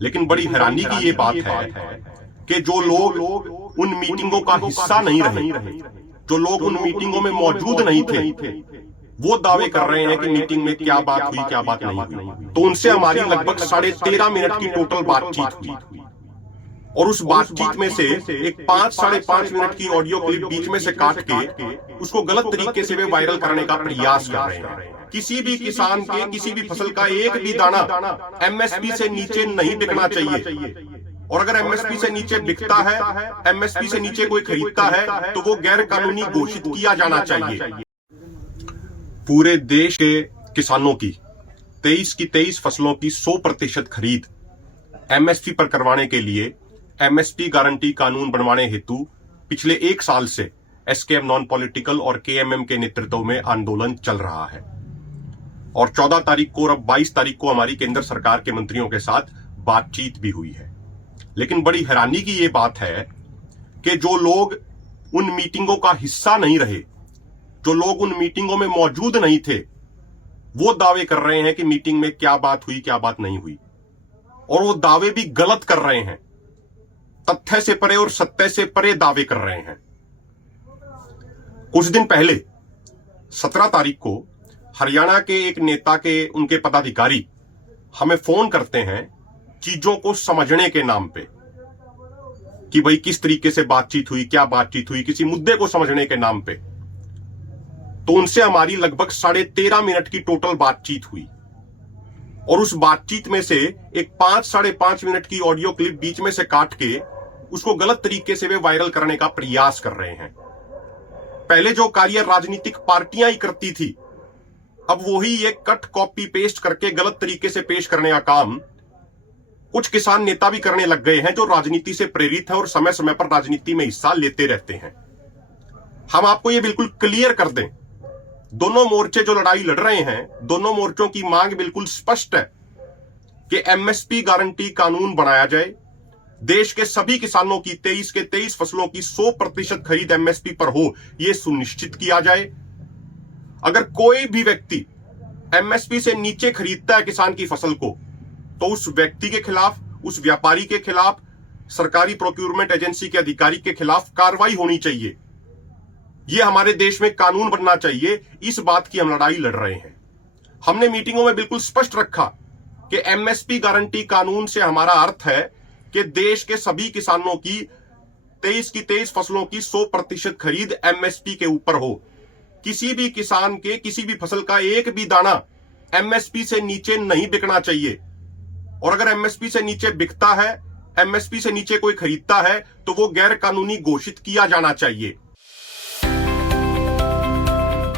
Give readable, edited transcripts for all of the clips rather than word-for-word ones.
लेकिन बड़ी हैरानी की ये बात है कि जो लोग उन मीटिंगों का हिस्सा नहीं रहे, जो लोग उन मीटिंगों में मौजूद नहीं थे, वो दावे कर रहे हैं कि मीटिंग में क्या बात हुई क्या बात नहीं हुई। तो उनसे हमारी लगभग 13.5 मिनट की टोटल बातचीत हुई और उस बातचीत में से एक 5-5.5 मिनट की ऑडियो क्लिप बीच में से काट के उसको गलत तरीके से वे वायरल करने का प्रयास कर रहे हैं। किसी भी किसान के किसी भी फसल का एक भी दाना एमएसपी से नीचे नहीं बिकना चाहिए, और अगर एमएसपी से नीचे बिकता है, एमएसपी से नीचे कोई खरीदता है, तो वो गैर कानूनी घोषित किया जाना चाहिए। पूरे देश के किसानों की 23 की 23 फसलों की 100% खरीद एमएसपी पर करवाने के लिए एमएसपी गारंटी कानून बनवाने हेतु पिछले 1 साल से एसकेएम नॉन पॉलिटिकल और केएमएम के नेतृत्व में आंदोलन चल रहा है और 14 तारीख को और अब 22 तारीख को हमारी केंद्र सरकार के मंत्रियों के साथ बातचीत भी हुई है। लेकिन बड़ी हैरानी की यह बात है कि जो लोग उन मीटिंगों का हिस्सा नहीं रहे, जो लोग उन मीटिंगों में मौजूद नहीं थे, वो दावे कर रहे हैं कि मीटिंग में क्या बात हुई क्या बात नहीं हुई, और वो दावे भी गलत कर रहे हैं, तथ्य से परे और सत्य से परे दावे कर रहे हैं। कुछ दिन पहले 17 तारीख को हरियाणा के एक नेता के उनके पदाधिकारी हमें फोन करते हैं चीजों को समझने के नाम पे कि भाई किस तरीके से बातचीत हुई, क्या बातचीत हुई, किसी मुद्दे को समझने के नाम पे। तो उनसे हमारी लगभग 13.5 मिनट की टोटल बातचीत हुई और उस बातचीत में से एक 5-5.5 मिनट की ऑडियो क्लिप बीच में से काट के उसको गलत तरीके से वे वायरल करने का प्रयास कर रहे हैं। पहले जो कार्य राजनीतिक पार्टियां ही करती थी, अब वही ये कट कॉपी पेस्ट करके गलत तरीके से पेश करने का काम कुछ किसान नेता भी करने लग गए हैं, जो राजनीति से प्रेरित है और समय समय पर राजनीति में हिस्सा लेते रहते हैं। हम आपको ये बिल्कुल क्लियर कर दें, दोनों मोर्चे जो लड़ाई लड़ रहे हैं, दोनों मोर्चों की मांग बिल्कुल स्पष्ट है कि एमएसपी गारंटी कानून बनाया जाए, देश के सभी किसानों की 23 के 23 फसलों की 100% खरीद एमएसपी पर हो, यह सुनिश्चित किया जाए। अगर कोई भी व्यक्ति एमएसपी से नीचे खरीदता है किसान की फसल को, तो उस व्यक्ति के खिलाफ, उस व्यापारी के खिलाफ, सरकारी प्रोक्योरमेंट एजेंसी के अधिकारी के खिलाफ कार्रवाई होनी चाहिए। यह हमारे देश में कानून बनना चाहिए। इस बात की हम लड़ाई लड़ रहे हैं। हमने मीटिंगों में बिल्कुल स्पष्ट रखा कि एमएसपी गारंटी कानून से हमारा अर्थ है कि देश के सभी किसानों की 23 की 23 फसलों की 100% खरीद एमएसपी के ऊपर हो। किसी भी किसान के किसी भी फसल का एक भी दाना एमएसपी से नीचे नहीं बिकना चाहिए, और अगर एमएसपी से नीचे बिकता है, एमएसपी से नीचे कोई खरीदता है, तो वो गैर कानूनी घोषित किया जाना चाहिए।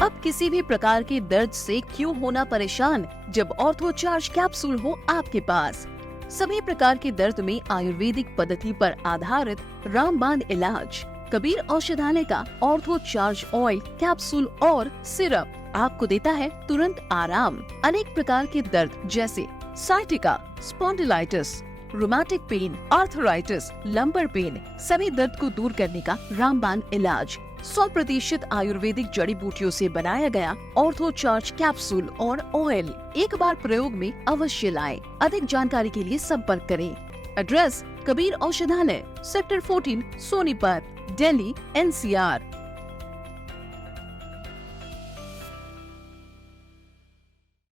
अब किसी भी प्रकार के दर्द से क्यों होना परेशान, जब ऑर्थोचार्ज कैप्सूल हो आपके पास। सभी प्रकार के दर्द में आयुर्वेदिक पद्धति पर आधारित रामबाण इलाज। कबीर औषधालय का ऑर्थोचार्ज ऑयल, कैप्सूल और सिरप आपको देता है तुरंत आराम। अनेक प्रकार के दर्द जैसे sciatica, spondylitis, rheumatic pain, arthritis, lumbar pain, सभी दर्द को दूर करने का रामबाण इलाज 100% आयुर्वेदिक जड़ी बूटियों से बनाया गया ऑर्थोचार्ज कैप्सूल और ऑयल एक बार प्रयोग में अवश्य लाएं। अधिक जानकारी के लिए संपर्क करें। एड्रेस: कबीर औषधालय, सेक्टर 14, सोनीपत, दिल्ली, NCR।